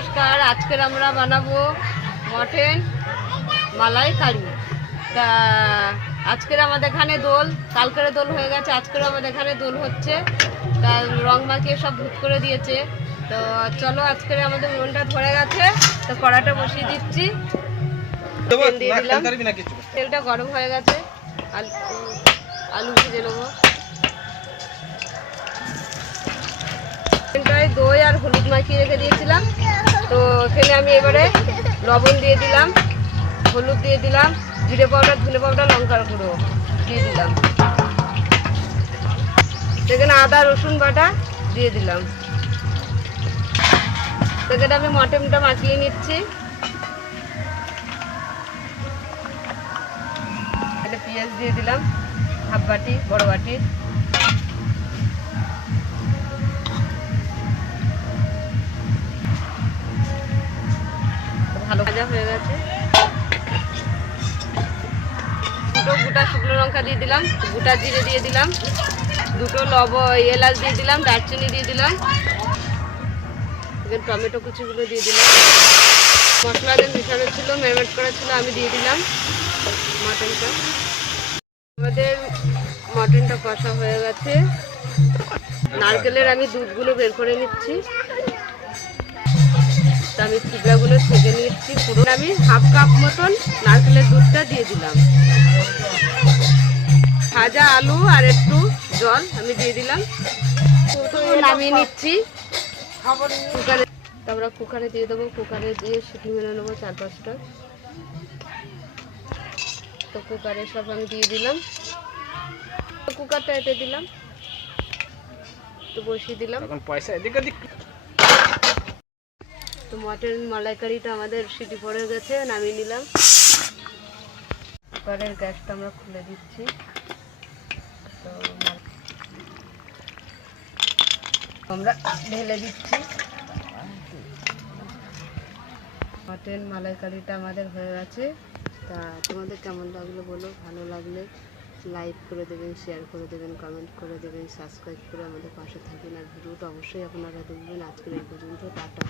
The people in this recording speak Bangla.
নমস্কার। আজকের আমরা বানাবো মটন মালাইকারি। তা আজকের আমাদের এখানে দোল, কালকের দোল হয়ে গেছে, আজকের আমাদের এখানে দোল হচ্ছে। তা রং মাখিয়ে সব ভূত করে দিয়েছে। তো চলো, আজকের আমাদের মনটা ধরে গেছে, তো কড়াটা বসিয়ে দিচ্ছি। তেল দিয়ে দিলাম, তেলটা গরম হয়ে গেছে, আলু ভেজে নেবো। দই আর হলুদ মাখিয়ে রেখে দিয়েছিলাম, তো এখানে আমি এবারে লবণ দিয়ে দিলাম, হলুদ দিয়ে দিলাম, জিরে পাউডার, ধনে পাউডার, লঙ্কার গুঁড়ো দিয়ে দিলাম। সেখানে আদা রসুন বাটা দিয়ে দিলাম। সেখানে আমি মটনটা মাখিয়ে নিচ্ছি। একটা পেঁয়াজ দিয়ে দিলাম, হাফ বাটি, বড় বাটি। ভালো ভাজা হয়ে গেছে। দুটো গোটা শুকনো লঙ্কা দিয়ে দিলাম, গোটা জিরে দিয়ে দিলাম, দুটো এলাচ দিয়ে দিলাম, দারচিনি দিয়ে দিলাম, টমেটো কুচিগুলো দিয়ে দিলাম। মশলা যে মেশানো ছিল, ম্যারিনেট করা ছিল, আমি দিয়ে দিলাম মটনটা। আমাদের মটনটা কষা হয়ে গেছে। নারকেলের আমি দুধগুলো বের করে নিচ্ছি, আমি চিবড়াগুলো ছেঁকে নিচ্ছি। পুরো আমি হাফ কাপ মতন নারকেলের দুধটা দিয়ে দিলাম। ভাজা আলু আর একটু জল আমি দিয়ে দিলাম, নামিয়ে নিচ্ছি। কুকারে, তারপরে কুকারে দিয়ে দেবো। কুকারে দিয়ে সিটি মেরে নেবো 4-5টা। তো কুকারে সব আমি দিয়ে দিলাম, কুকারটা এতে দিলাম, তো বসিয়ে দিলাম। পয়সা তো মটন মালাইকারিটা আমাদের সিটি পড়ে গেছে, নামিয়ে নিলাম। কুকারের গ্যাসটা আমরা খুলে দিচ্ছি। তো আমরা ঢেলে দিচ্ছি। মটন মালাইকারিটা আমাদের হয়ে গেছে। তা তোমাদের কেমন লাগলো বলো। ভালো লাগলে লাইক করে দেবেন, শেয়ার করে দেবেন, কমেন্ট করে দেবেন, সাবস্ক্রাইব করে আমাদের পাশে থাকবেন। আর ভিডিওটা অবশ্যই আপনারা দেখবেন। আজকের এই পর্যন্ত, টাটা।